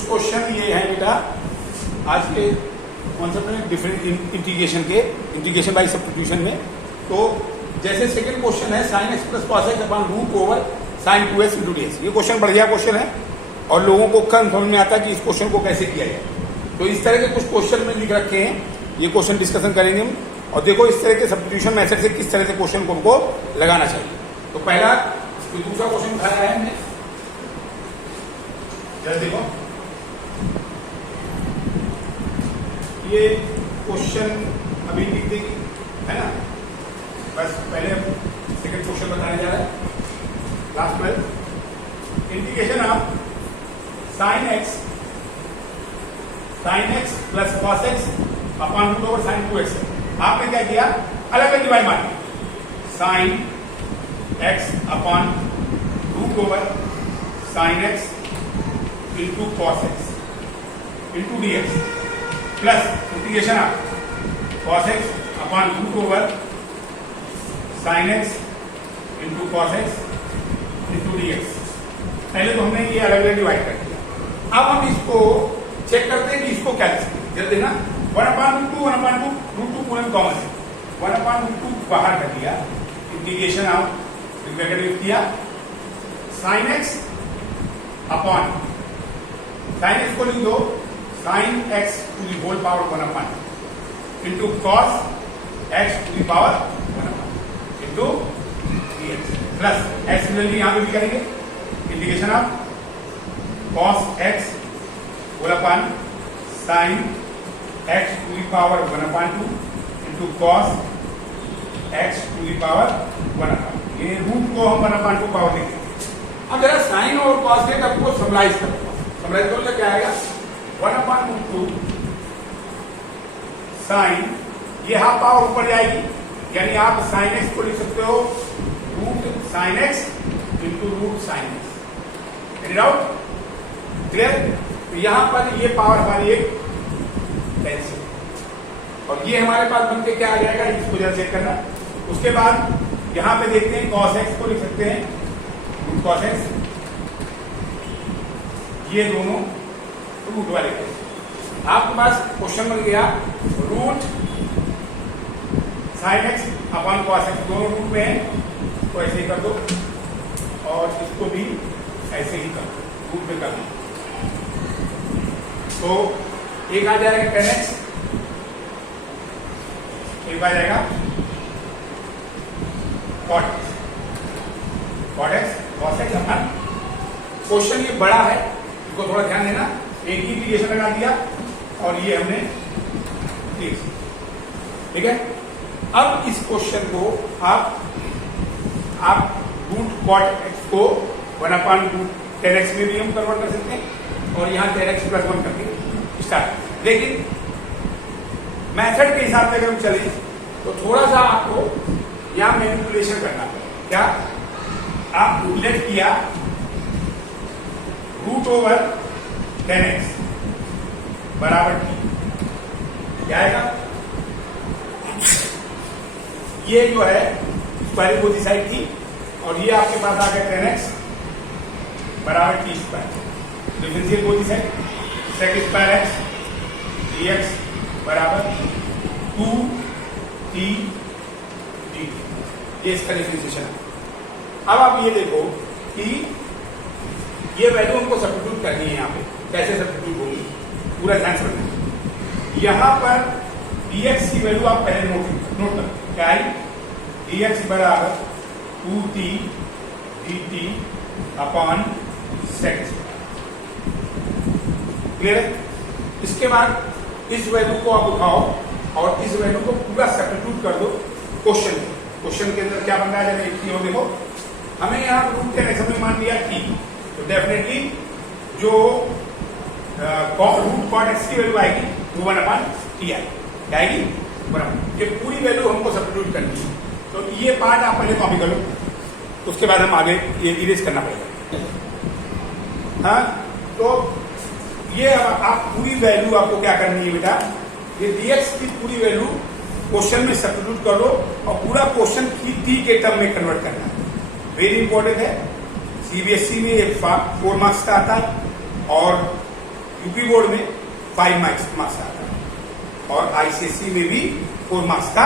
कुछ क्वेश्चन ये है बेटा आज के कॉन्सेप्ट में डिफरेंट इंटीग्रेशन के, इंटीग्रेशन बाय सब्स्टिट्यूशन में। तो जैसे सेकंड क्वेश्चन है sine x plus cos x upon root over sine 2x into d x. ये क्वेश्चन बढ़िया क्वेश्चन है और लोगों को कम समझ में आता है कि इस क्वेश्चन को कैसे किया जाए। तो इस तरह के कुछ क्वेश्चन में लिख रखे हैं, ये क्वेश्चन डिस्कशन करेंगे हम। और देखो इस तरह के सब्स्टिट्यूशन मेथड से किस तरह से क्वेश्चन को उनको लगाना चाहिए। तो पहला दूसरा क्वेश्चन उठाया है हमने, जल्दी देखो ये क्वेश्चन अभी लिख देगी है ना। बस पहले सेकंड क्वेश्चन बताया जा रहा है लास्ट में। Integration of sine x plus cos x upon root over sine 2x। आपने क्या किया, अलग अलग डिवाइड मार दिया। Sine x upon root over sine x into cos x into d x plus integration of cos x upon root over sine x into cos x into d x. पहले तो हमने ये अलग अलग डिवाइड कर दिया। अब हम इसको चेक करते हैं कि इसको क्या लिख सकते हैं। जल्दी ना 1/√2 1/√2 पूरे में कॉमन है। 1/√2 बाहर कर दिया, इंटीग्रेशन ऑफ किया sine x upon sine x को लिख दो sine x to the whole power 1/, into cos x to the power 1/, into dx plus x similarly यहां पे भी करेंगे। Integration of cos x whole upon sine x to the power 1/2 into cos x to the power 1/, ये root को हम 1/2 power देंगे। अब जरा साइन और कॉस के टर्म को समराइज करते हैं। समराइज करो तो क्या आएगा, 1/2 साइन, ये हाफ पावर ऊपर जाएगी, यानी आप साइन एक्स को लिख सकते हो root sine x into root sine x. Any doubt? Clear? तो यहां पर ये पावर हमारी एक कैंसिल, और ये हमारे पास बनके क्या आ जाएगा, इसको जरा चेक करना। उसके बाद यहां पे देखते हैं कॉस एक्स को लिख सकते हैं रूट कॉस एक्स, ये दोनों रूट वाले केस। आपके पास क्वेश्चन बन गया root sine x upon cos x, दोनों रूट में है तो ऐसे ही कर दो, और इसको भी ऐसे ही कर दो, रूट में कर दो। तो एक आ जाएगा tan x, एक आ जाएगा cot x cos x upon. Question ये बड़ा है, इसको थोड़ा ध्यान देना। एक ही इंटीग्रेशन लगा दिया और ये हमने ठीक है। अब इस क्वेश्चन को आप रूट कॉट एक्स को 1/√10 x में भी हम कन्वर्ट कर सकते हैं, और यहाँ 10x + 1 करके स्टार्ट। लेकिन मेथड के हिसाब से अगर हम चले तो थोड़ा सा आपको यहाँ मैनिपुलेशन करना पड़ेगा। क्या आप लेट किया रूट ओवर 10x बराबर क्या आएगा, ये जो है स्क्वायर बोथ साइड थी, और ये आपके पास आ गया 10x बराबर t², differential both side, sec² x dx बराबर 2t dt, ये इसका डिफरेंशिएशन है। अब आप ये देखो कि ये वैल्यू हमको सब्स्टिट्यूट करनी है। यहाँ पे कैसे सब्स्टिट्यूट होगी, पूरा ध्यान से बताइए। यहाँ पर dx की वैल्यू आप पहले नोट कर क्या आई, dx बराबर 2t dt upon sec²। Clear है? इसके बाद इस वैल्यू को आप उठाओ और इस वैल्यू को पूरा सब्स्टिट्यूट कर दो क्वेश्चन के अंदर क्या बन रहा है। जब एक हो देखो, हमें यहाँ रूट 10x हमने मान लिया t, तो डेफिनेटली जो रूट कॉट एक्स की वैल्यू आएगी वो 1/t आएगी बराबर। ये पूरी वैल्यू हमको सब्स्टिट्यूट करनी है, तो ये पार्ट आप पहले कॉपी कर लो, उसके बाद हम आगे ये इरेज करना पड़ेगा। हाँ, तो ये आप पूरी वैल्यू आपको क्या करनी है बेटा, ये dx की पूरी वैल्यू क्वेश्चन में सब्स्टिट्यूट कर लो और पूरा क्वेश्चन t के टर्म में कन्वर्ट करना है। वेरी इंपॉर्टेंट है, सीबीएसई में 4 मार्क्स का आता है और यूपी बोर्ड में 5 मार्क्स आता है और आईसीएसई में भी 4 मार्क्स का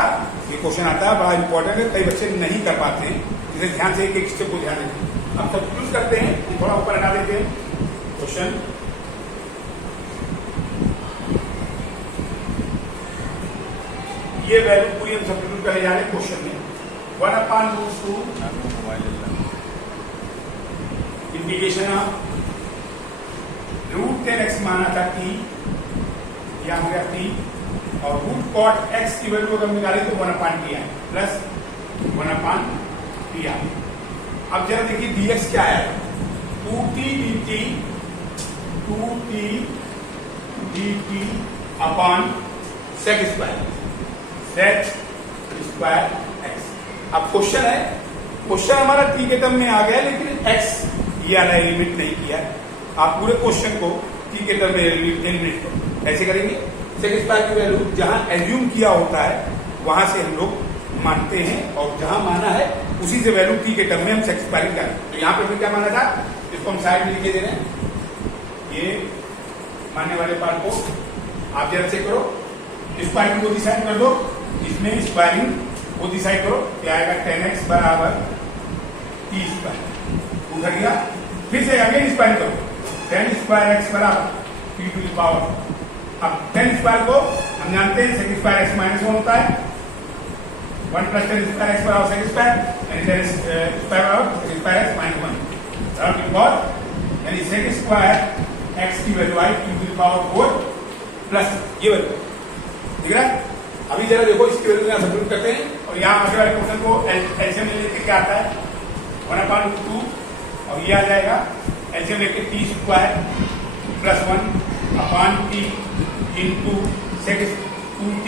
ये क्वेश्चन आता है। बड़ा इंपॉर्टेंट है, कई बच्चे नहीं कर पाते हैं, इसे ध्यान से एक एक स्टेप को ध्यान दें। अब सब यूज करते हैं, थोड़ा ऊपर हटा देते हैं क्वेश्चन। ये वैल्यू पूरी हम सब्स्टिट्यूट करने जा रहे हैं क्वेश्चन में। 1/√2 इंटीग्रेशन ऑफ √10x माना था t, यहां हो गया t, और √cot x की वैल्यू अगर निकाले तो 1/t है प्लस 1/t। अब जरा देखिए dx क्या है, 2t dt upon sec square x। अब क्वेश्चन है, क्वेश्चन हमारा t के टर्म में आ गया लेकिन x ये वाला एलिमिनेट नहीं किया। आप पूरे क्वेश्चन को t के टर्म में एलिमिनेट करो, ऐसे करेंगे। सेक स्क्वायर की वैल्यू जहां एज्यूम किया होता है वहां से हम लोग मानते हैं और जहां माना है उसी से वैल्यू t के टर्म में हम सेक स्क्वायर करें। तो यहाँ पे फिर क्या माना था, इसको हम साइड में लिखे दे रहे हैं। ये मानने वाले पार्ट को आप जरा चेक करो, स्क्वायरिंग को डिसाइड कर दो, इसमें स्क्वायरिंग को डिसाइड करो, क्या आएगा 10x बराबर t स्क्वायर उधर गया। फिर से अगेन स्क्वायरिंग करो, 10 स्क्वायर x बराबर t टू द पावर। अब 10 स्क्वायर को हम जानते हैं सेक स्क्वायर x माइनस 1 होता है, 1 प्लस 10 स्क्वायर x बराबर सेक स्क्वायर, यानी 10 स्क्वायर बराबर सेक स्क्वायर x माइनस 1, यानी सेक स्क्वायर x की वैल्यू आई t to the power 4 plus ये वैल्यू, ठीक है। अभी जरा देखो इसकी वैल्यू यहां सब्स्टिट्यूट करते हैं और यहां आगे वाले क्वेश्चन को एलसीएम लेके क्या आता है 1/2 और ये आ जाएगा एलसीएम लेके t square plus 1/t into sec 2t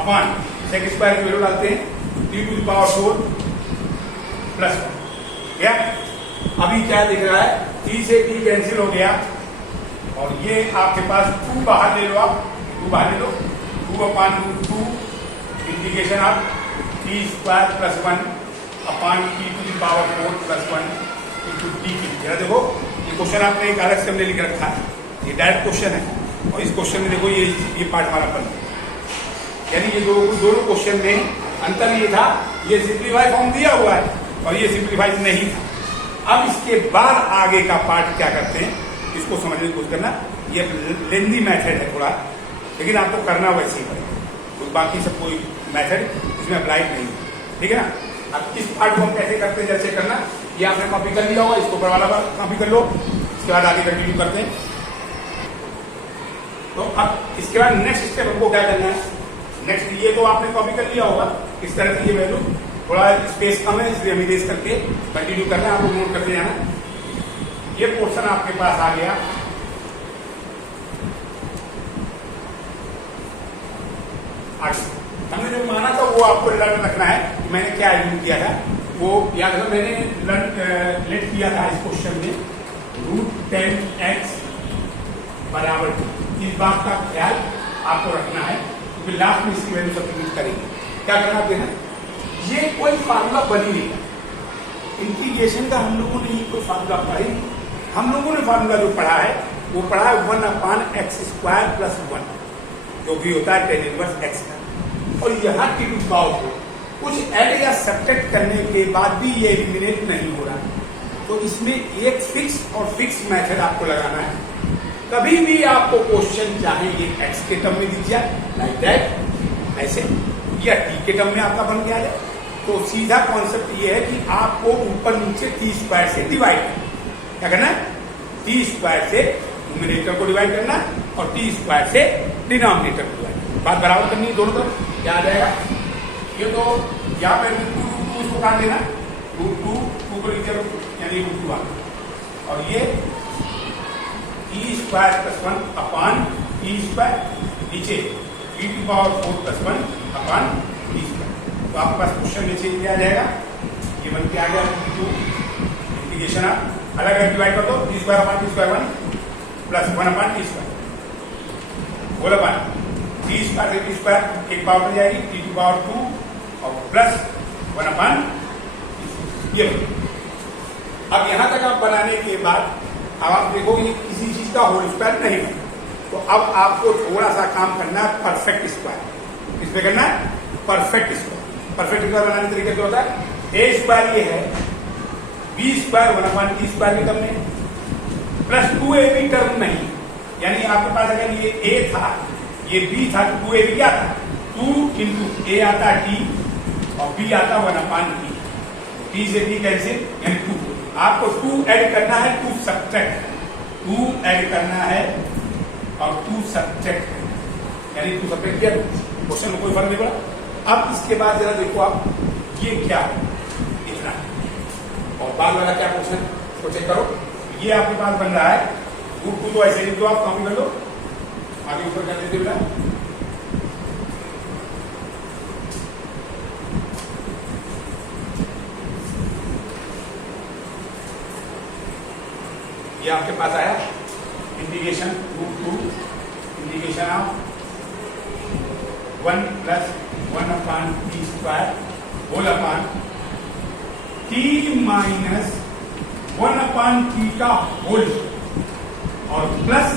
upon sec square की वैल्यू डालते हैं t to the power 4 plus 1। क्या अभी क्या दिख रहा है, t से t कैंसिल हो गया और ये आपके पास 2 बाहर ले लो, आप 2 बाहर ले लो, 2/√2 integration of t square plus 1/t to the power 4 plus 1 into t की। जरा देखो ये क्वेश्चन आपने एक अलग से हमने लिख रखा है, ये डायरेक्ट क्वेश्चन है और इस क्वेश्चन में देखो ये पार्ट हमारा बन गया, यानी ये दोनों क्वेश्चन में अंतर ये था, ये सिंप्लीफाई फॉर्म दिया हुआ है और ये सिंप्लीफाई नहीं था। अब इसके बाद आगे का पार्ट क्या करते हैं इसको समझने की कोशिश करना, ये लेंदी मेथड है थोड़ा, लेकिन आपको करना वैसे ही पड़ेगा, तो बाकी सब कोई मेथड इसमें अप्लाई नहीं है, ठीक है ना। अब इस पार्ट को हम कैसे करते हैं, जैसे करना, ये आपने कॉपी कर लिया होगा, इसको ऊपर वाला कॉपी कर लो, इसके बाद आगे कंटिन्यू करते हैं। तो अब इसके बाद नेक्स्ट स्टेप हमको क्या करना है, नेक्स्ट ये तो आपने कॉपी कर लिया होगा, इस तरह से ये वैल्यू थोड़ा स्पेस कम है इसलिए हम इरेज करके कंटिन्यू करना है, आपको नोट करते जाना। ये पोर्शन आपके पास आ गया, हमने जो माना था वो आपको लर्न रखना है कि मैंने क्या एज्यूम किया था, वो याद रखो। मैंने लेट किया था इस क्वेश्चन में √10x बराबर, इस बात का ख्याल आपको रखना है क्योंकि लास्ट में इसकी वैल्यू सब्स्टिट्यूट करेंगे। क्या करना है, ये कोई फार्मूला बनी नहीं है, इंटीग्रेशन का हम लोगों ने कोई फार्मूला पढ़ी, हम लोगों ने फार्मूला जो पढ़ा है वो पढ़ा है 1/x स्क्वायर प्लस 1 जो भी होता है tan इनवर्स x का, और यहाँ t टू पावर 4 कुछ ऐड या सब्ट्रैक्ट करने के बाद भी ये एलिमिनेट नहीं हो रहा, तो इसमें एक फिक्स और फिक्स मेथड आपको लगाना है। कभी भी आपको क्वेश्चन चाहे ये x के टर्म में दिख जाए लाइक दैट ऐसे, या t के टर्म में आपका बन के आ जाए, तो सीधा कॉन्सेप्ट ये है कि आपको ऊपर नीचे t स्क्वायर से डिवाइड करना। क्या करना है, t स्क्वायर से न्यूमरेटर को डिवाइड करना और t स्क्वायर से डिनोमिनेटर को डिवाइड करना, बात बराबर करनी है दोनों तरफ। क्या आ जाएगा, ये तो यहाँ पे √2 इसको काट देना, √2 को नीचे यानी √2 आ गया, और ये t square plus 1 upon t square, नीचे t to power 4 plus 1 upon t square. तो आपके पास क्वेश्चन नीचे क्या आ जाएगा, ये बन के आ गया √2 इंटीग्रेशन आप अलग अलग डिवाइड कर दो, t square upon t square 1 plus 1 upon t square whole upon t square से t स्क्वायर एक पावर में जाएगी t टू पावर 2 और प्लस 1 अपॉन ये। अब यहां तक आप बनाने के बाद अब आप देखो ये किसी चीज का होल स्क्वायर नहीं बना, तो अब आपको थोड़ा सा काम करना है परफेक्ट स्क्वायर। किस पे करना है? Perfect square. परफेक्ट स्क्वायर बनाने का तरीका क्या होता है? ए स्क्वायर ये है, बी स्क्वायर 1/t स्क्वायर के टर्म में, प्लस 2ab टर्म नहीं, यानी आपके पास अगर ये a था, ये b था, तो 2ab क्या था? 2 इंटू a आता t और b आता 1/t, t से t कैंसिल, यानी 2। आपको 2 ऐड करना है, 2 सब्ट्रैक्ट, 2 ऐड करना है और 2 सब्ट्रैक्ट, यानी 2 सब्ट्रैक्ट किया, क्वेश्चन में कोई फर्क नहीं पड़ा। अब इसके बाद जरा देखो आप, ये क्या है? इतना। और बाद वाला क्या क्वेश्चन, इसको चेक करो। ये आपके पास बन रहा है √2, तो ऐसे ही तो आप कॉपी कर लो, आगे ऊपर कर देते बेटा। ये आपके पास आया integration √2 integration of 1 + 1/t square whole upon t minus 1/t का होल और प्लस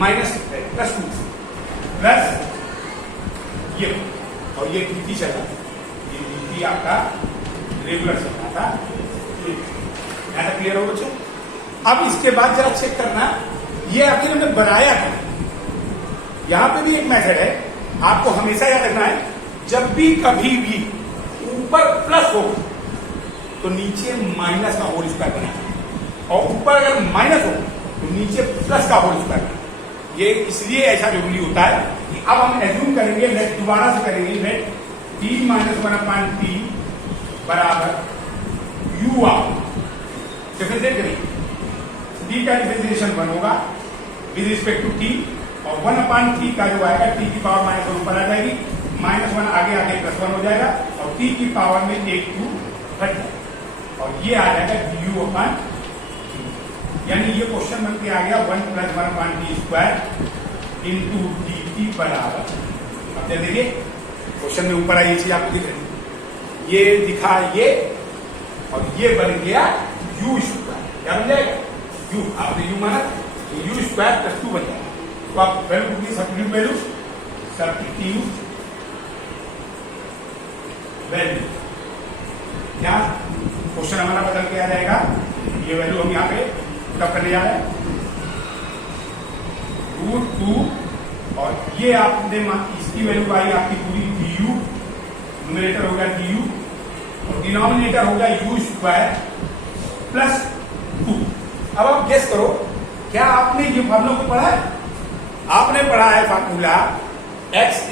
माइनस +2 प्लस ये, और ये dt चल रहा, ये dt आपका रेगुलर चल रहा था। यहां तक क्लियर हो बच्चों? अब इसके बाद जरा चेक करना, ये आखिर हमने बनाया था। यहां पे भी एक मेथड है, आपको हमेशा याद रखना है, जब भी कभी भी ऊपर प्लस हो तो नीचे माइनस का होल स्क्वायर बनाना, और ऊपर अगर माइनस हो तो नीचे प्लस का होल स्क्वायर बनाना। ये इसलिए ऐसा जरूरी होता है कि अब हम एज्यूम करेंगे, लेट दोबारा से करेंगे, लेट t - 1/t बराबर u आप डिफरेंशिएट करिए, t का डिफरेंशिएशन 1 होगा विद रिस्पेक्ट टू t, और 1/t का जो आएगा t की पावर -1 ऊपर आ जाएगी, -1 आगे आके +1 हो जाएगा, और t की पावर में 1 2 घट जाएगा, और ये आ जाएगा du/t। यानी ये क्वेश्चन बन के आ गया 1 + 1/t स्क्वायर इंटू dt बराबर। अब देखिए क्वेश्चन में ऊपर आई ये चीज आपको दिख रही, ये दिखा ये, और ये बन गया u स्क्वायर। क्या बन जाएगा? u, आपने u माना तो u स्क्वायर + 2 बन जाएगा। तो आप वैल्यू की सब्स्टिट्यूट वैल्यू क्या क्वेश्चन हमारा बदल के आ जाएगा, ये वैल्यू हम यहाँ पे पुटअप करने जा रहे हैं √2, और ये आपने इसकी वैल्यू आई आपकी पूरी du, न्यूमरेटर होगा du और डिनोमिनेटर होगा u स्क्वायर + 2। अब आप गेस करो, क्या आपने ये फार्मूला को पढ़ा है? आपने पढ़ा है फार्मूला x² +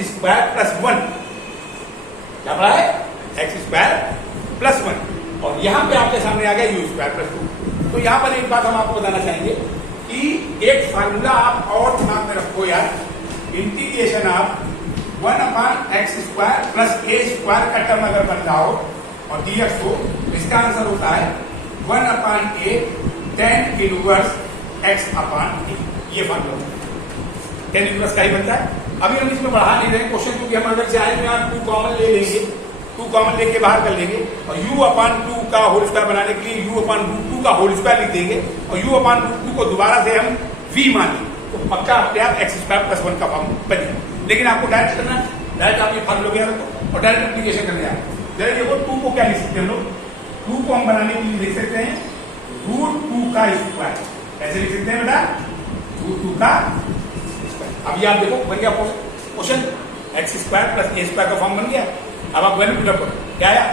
1। क्या पढ़ा है? x² + 1, और यहां पे आपके सामने आ गया u² + 2। तो यहां पर एक बात हम आपको बताना चाहेंगे कि एक फार्मूला आप और दिमाग में रखो यार, इंटीग्रेशन ऑफ 1/x² + a² का टर्म अगर बन रहा हो और dx हो, इसका आंसर होता है 1/a tan इनवर्स x/a। ये फार्मूला tan इनवर्स का ही बनता है। अभी हम इसमें बढ़ा नहीं रहे क्वेश्चन, क्योंकि हम अगर चाहें तो यहाँ 2 कॉमन ले लेंगे, 2 कॉमन लेके बाहर कर लेंगे, और u/2 का होल स्क्वायर बनाने के लिए u/√2 का होल स्क्वायर लिख देंगे, और u/√2 को दोबारा से हम v मान लें, तो पक्का अपने आप x² + 1 का फॉर्म बनेगा। लेकिन आपको डायरेक्ट करना है, डायरेक्ट आप ये फार्मूला याद रखो और डायरेक्ट एप्लीकेशन करने आए। जरा देखो 2 को क्या लिख सकते हैं हम लोग? 2 को हम बनाने के लिए लिख सकते हैं √2 का स्क्वायर। कैसे लिख सकते हैं बेटा? √2 का स्क्वायर। अब ये आप देखो बन गया क्वेश्चन, x² + a² का फॉर्म बन गया। अब आप वैल्यू पुटअप करो, क्या आया?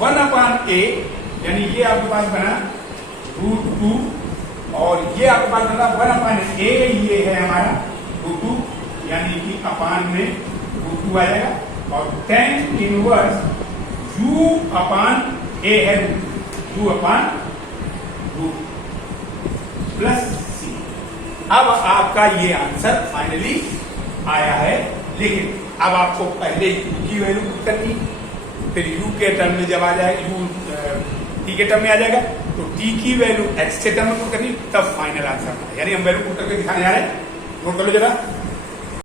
1/a, यानी ये आपके पास बना √2, और ये आपके पास बना 1/a, ये है हमारा √2, यानी कि अपान में √2 आ जाएगा, और tan इनवर्स u/a है, u/√2 + c। अब आपका ये आंसर फाइनली आया है, लेकिन अब आपको पहले u की वैल्यू पुट करनी, फिर u के टर्म में जब आ जाएगा, u t के टर्म में आ जाएगा, तो t की वैल्यू x के टर्म में पुट करनी, तब फाइनल आंसर। यानी हम वैल्यू पुट करके दिखाने जा रहे हैं, नोट कर लो जरा।